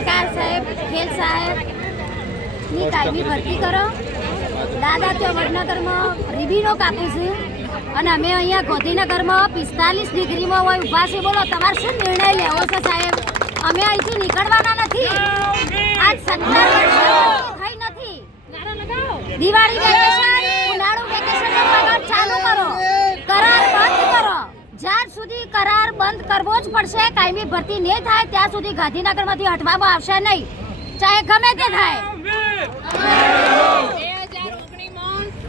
નમસ્કાર સાહેબ, ખેલ સાહેબ. ની કાયમી ભરતી કરો. દાદા ત્યાં વડનગરમાં રીબીનો કાપું છું અને અમે અહીંયા ગોધીનગરમાં પિસ્તાલીસ ડિગ્રીમાં હોય ઊભા છે બોલો, તમારે શું નિર્ણય લેવો છે સાહેબ? અમે અહીંથી નીકળવાના નથી. આજ સત્તર વર્ષ થઈ નથી. દિવાળી વેકેશન ઉનાળુ વેકેશન પગાર ચાલુ કરો કરાર બંધ કરો જ્યાર સુધી કરાર બંધ કરવો જ પડશે. કાયમી ભરતી નહીં થાય, ત્યાં સુધી ગાંધીનગરમાંથી હટવામાં આવશે નહીં. ચાહે ગમે તે થાય.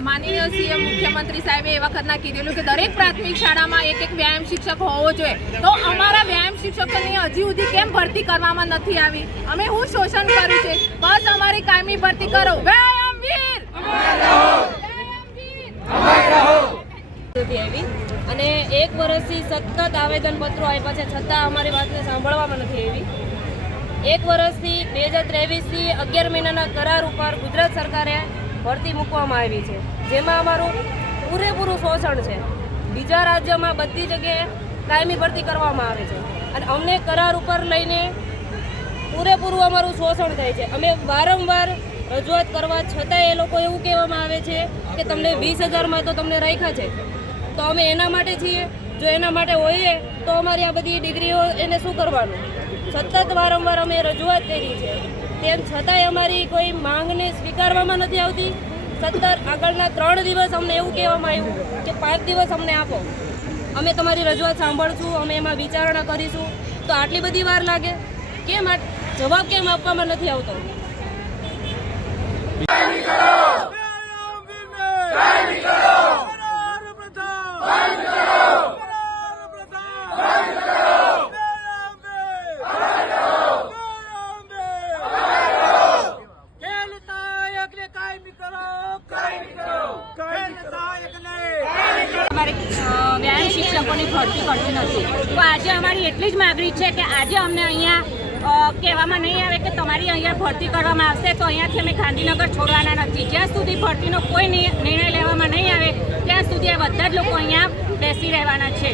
માનનીય સીએમ, મુખ્યમંત્રી સાહેબે એ વખતના કીધેલું કે દરેક પ્રાથમિક શાળામાં એક એક વ્યાયામ શિક્ષક હોવો જોઈએ. તો અમારા વ્યાયામ શિક્ષકોની હજી સુધી કેમ ભરતી કરવામાં નથી આવી? અમે હું શોષણ કર્યું છે? બસ અમારી કાયમી ભરતી કરો. વ્યાયામ વીર! સુધી આવી. અને એક વર્ષથી સતત આવેદનપત્રો આપ્યા છે, છતાં અમારી વાતને સાંભળવામાં નથી આવી. એક વર્ષથી બે હજાર ત્રેવીસથી અગિયાર મહિનાના કરાર ઉપર ગુજરાત સરકારે ભરતી મૂકવામાં આવી છે. જેમાં અમારું પૂરેપૂરું શોષણ છે. બીજા રાજ્યોમાં બધી જગ્યાએ કાયમી ભરતી કરવામાં આવે છે. અને અમને કરાર ઉપર લઈને પૂરેપૂરું અમારું શોષણ થાય છે. અમે વારંવાર રજૂઆત કરવા છતાં એ લોકો એવું કહેવામાં આવે છે કે તમને વીસ હજારમાં તો તમને રાખ્યા છે. તો અમે એના માટે છીએ. જો એના માટે હોઈએ તો અમારી આ બધી ડિગ્રીઓ એને શું કરવાનું? સતત વારંવાર અમે રજૂઆત કરી છે. તેમ છતાંય અમારી કોઈ માંગને સ્વીકારવામાં નથી આવતી. સત્તર આગળના ત્રણ દિવસ અમને એવું કહેવામાં આવ્યું કે પાંચ દિવસ અમને આપો. અમે તમારી રજૂઆત સાંભળશું, અમે એમાં વિચારણા કરીશું. તો આટલી બધી વાર લાગે. કેમ જવાબ કેમ આપવામાં નથી આવતો? વ્યાયામ ભરતી કરતી નથી. તો આજે અમારી એટલી જ માગણી છે કે આજે અમને અહીંયા કહેવામાં નહીં આવે કે તમારી અહીંયા ભરતી કરવામાં આવશે તો અહીંયાથી અમે ગાંધીનગર છોડવાના નથી. જ્યાં સુધી ભરતીનો કોઈ નિર્ણય લેવામાં નહીં આવે, ત્યાં સુધી આ બધા જ લોકો અહીંયા બેસી રહેવાના છે.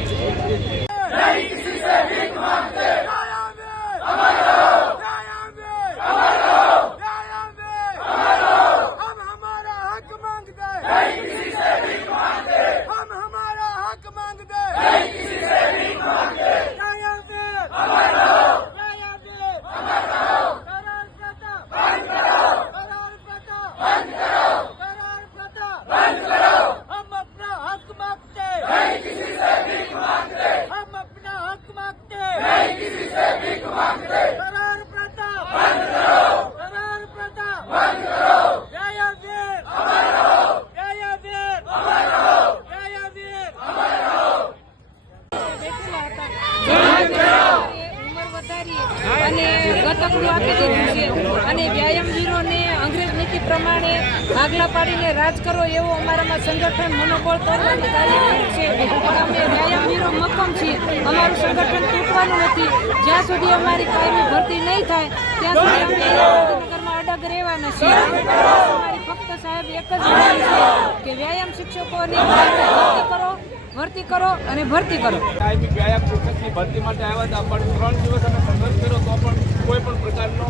ગતકડું આપી દીધું છે. અને વ્યાયામવીરોને અંગ્રેજ નીતિ પ્રમાણે ભાગલા પાડીને રાજ કરો એવો અમારામાં સંગઠન મનોબળ કરવાનું કાર્ય કરે છે. પણ અમે વ્યાયામવીરો મક્કમ છીએ. અમારું સંગઠન તૂટવાનું નથી. જ્યાં સુધી અમારી કાયમી ભરતી નહીં થાય, ત્યાં સુધી અમે અડગ રહેવાના છીએ. ફક્ત સાહેબ એક જ કે વ્યાયામ શિક્ષકોની કરો. ભરતી કરો અને ભરતી કરો. કાયમી વ્યાયામ શિક્ષકની ભરતી માટે આવ્યા હતા, પણ ત્રણ દિવસ અમે સંઘર્ષ કર્યો તો પણ કોઈ પણ પ્રકારનો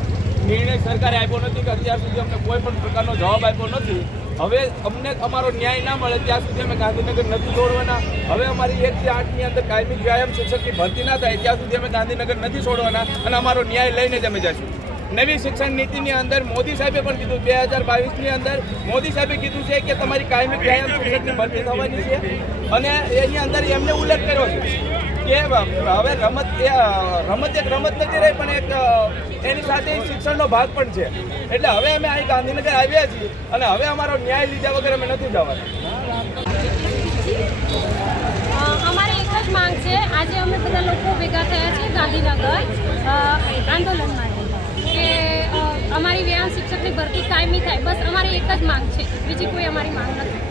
નિર્ણય સરકારે આપ્યો નથી કે અત્યાર સુધી અમને કોઈ પણ પ્રકારનો જવાબ આપ્યો નથી. હવે અમને અમારો ન્યાય ના મળે ત્યાં સુધી અમે ગાંધીનગર નથી છોડવાના. હવે અમારી એકથી આઠની અંદર કાયમી વ્યાયામ શિક્ષકની ભરતી ના થાય ત્યાં સુધી અમે ગાંધીનગર નથી છોડવાના અને અમારો ન્યાય લઈને જ અમે જશું નવી શિક્ષણ નીતિની અંદર મોદી સાહેબે પણ કીધું, બે હજાર બાવીસની અંદર મોદી સાહેબે કીધું છે કે તમારી કાયમી વ્યાયામ શિક્ષકની ભરતી થવાની છે. અને એની અંદર એમને ઉલ્લેખ કર્યો છે કે હવે રમત એ રમત એક રમત નથી રહી, પણ એક એની સાથે શિક્ષણનો ભાગ પણ છે. એટલે હવે અમે અહીં ગાંધીનગર આવ્યા છીએ અને હવે અમારો ન્યાય લીધા વગર અમે નથી જવાના. અમારે એક જ માંગ છે. આજે અમે બધા લોકો ભેગા થયા છીએ ગાંધીનગર આંદોલન માટે કે અમારી વ્યાયામ શિક્ષકની ભરતી કાયમી થાય. બસ અમારી એક જ માંગ છે. બીજી કોઈ અમારી માંગ નથી.